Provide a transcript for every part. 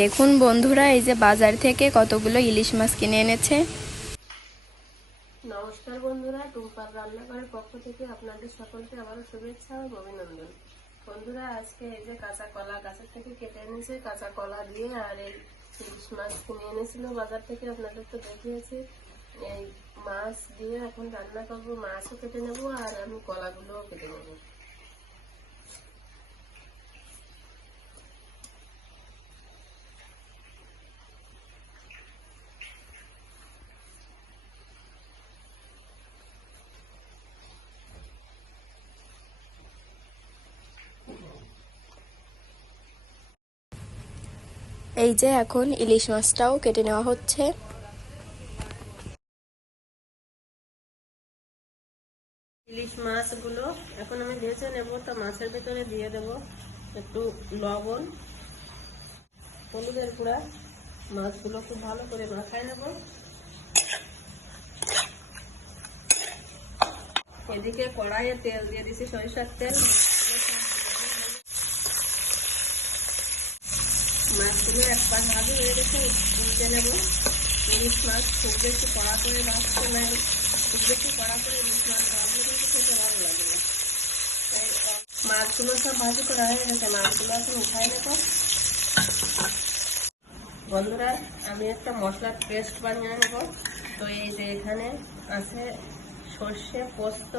দেখুন বন্ধুরা, এই যে বাজার থেকে কতগুলো ইলিশ মাছ কিনে এনেছে। নমস্কার বন্ধুরা, টুম্পার রান্নাঘরের পক্ষ থেকে আপনাদের সকলকে আবারও শুভেচ্ছা ও অভিনন্দন। বন্ধুরা, আজকে এই যে কাঁচা কলা গাছের থেকে কেটে এনেছে, কাঁচা কলা দিয়ে আর এই ইলিশ মাছ কিনে এনেছিল। বাজার থেকে আপনাদের তো দেখিয়েছি, এই মাছ দিয়ে এখন রান্না করব, মাছও কেটে নেব আর আমি কলাগুলোও কেটে নেব। এই যে এখন ইলিশ মাছটাও কেটে নেওয়া হচ্ছে। ইলিশ মাছগুলো এখন আমি ভেজে নেব, তা মাছের ভেতরে দিয়ে দেব একটু লবণ, হলুদের গুঁড়া। মাছগুলো খুব ভালো করে মাখায় নেব। এদিকে কড়াইয়ে তেল দিয়ে দিছি সরিষার তেল। মাছগুলো এক পাশ ভাজি হয়ে গেছে উল্টে নেব। ইলিশ মাছ খুব বেশি কড়া করে ভাজতে নাই। খুব বেশি কড়া করে ইলিশ মাছ ভাজলে কিন্তু খেতে ভালো লাগে না। তাই মাছগুলো সব ভাজি করা হয়ে গেছে, মাছগুলো এখন উঠাই নেব। বন্ধুরা, আমি একটা মশলার পেস্ট বানিয়ে নেব। তো এই যে এখানে আছে সর্ষে, পোস্ত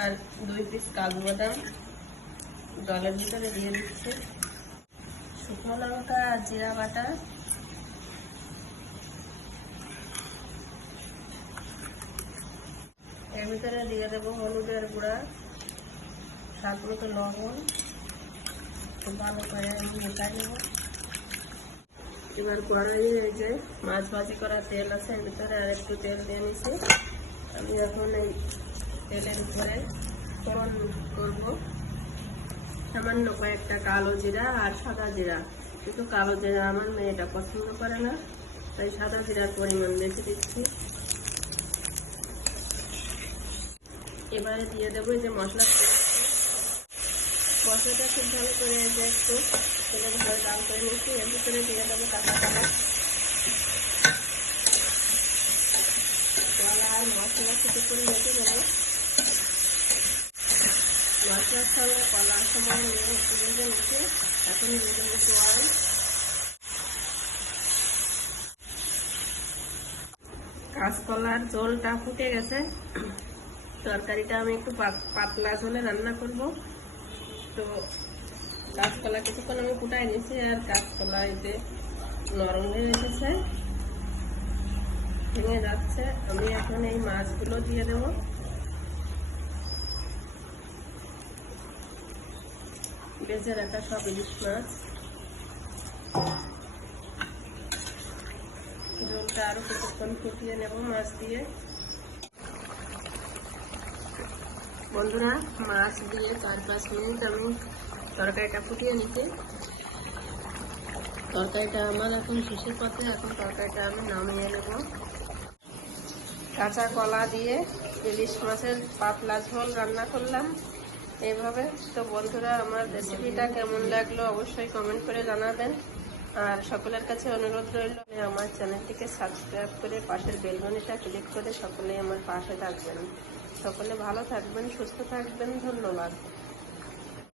আর দুই পিস কাজু বাদাম। জলের ভিতরে দিয়ে দিচ্ছি। শুকনো লঙ্কা আর জিরা বাটা। এর ভিতরে দিয়ে দেবো হলুদের গুঁড়া, স্বাদ মতো লবণ। খুব ভালো করে মেটাই নেব। এবার কড়াইয়ে এই যে মাছ ভাজি করা তেল আছে, এর ভিতরে আর একটু তেল দিয়ে নিছি আমি এখন এই তেলের উপরে ফোড়ন করব। সামান্য কয়েকটা কালো জিরা আর সাদা জিরা। কিন্তু কালো জিরা আমার মেয়েটা পছন্দ করে না, তাই সাদা জিরার পরিমাণ বেশি দিচ্ছি। এবারে দিয়ে দেবো যে মশলা। মশলাটা খুব ভালো করে যে একটু তেলের ভিতরে ডাল করে নিচ্ছি, এর ভিতরে দিয়ে দেবো কাঁচা আর মশলা কিছু করে মেখে নেব মশলার সঙ্গে কলার সময় ভেজে নিচ্ছে এখন দিয়ে দেবো জল কাঁচকলার জলটা ফুটে গেছে। তরকারিটা আমি একটু পাত- পাতলা ঝোলে রান্না করব। তো কাঁচকলা কিছুক্ষণ আমি ফুটাই নিয়েছি আর কাঁচকলা এতে নরম হয়ে এসেছে। ভেঙে যাচ্ছে। আমি এখন এই মাছগুলো দিয়ে দেবো। বেজে রাখা সব ইলিশ মাছ। ঝোলটা আরও কিছুক্ষণ ফুটিয়ে নেব মাছ দিয়ে। বন্ধুরা, মাছ দিয়ে চার পাঁচ মিনিট আমি তরকারিটা ফুটিয়ে নিতে তরকারিটা আমার এখন শেষের পথে, এখন তরকারিটা আমি নামিয়ে নেব। কাঁচা কলা দিয়ে ইলিশ মাছের পাতলা ঝোল রান্না করলাম। এইভাবে। তো বন্ধুরা, আমার রেসিপিটা কেমন লাগল অবশ্যই কমেন্ট করে জানাবেন। আর সকলের কাছে অনুরোধ রইল, আমার চ্যানেলটিকে সাবস্ক্রাইব করে পাশের বেলবনিটা ক্লিক করে সকলে আমার পাশে থাকবেন। সকলে ভালো থাকবেন, সুস্থ থাকবেন, ধন্যবাদ।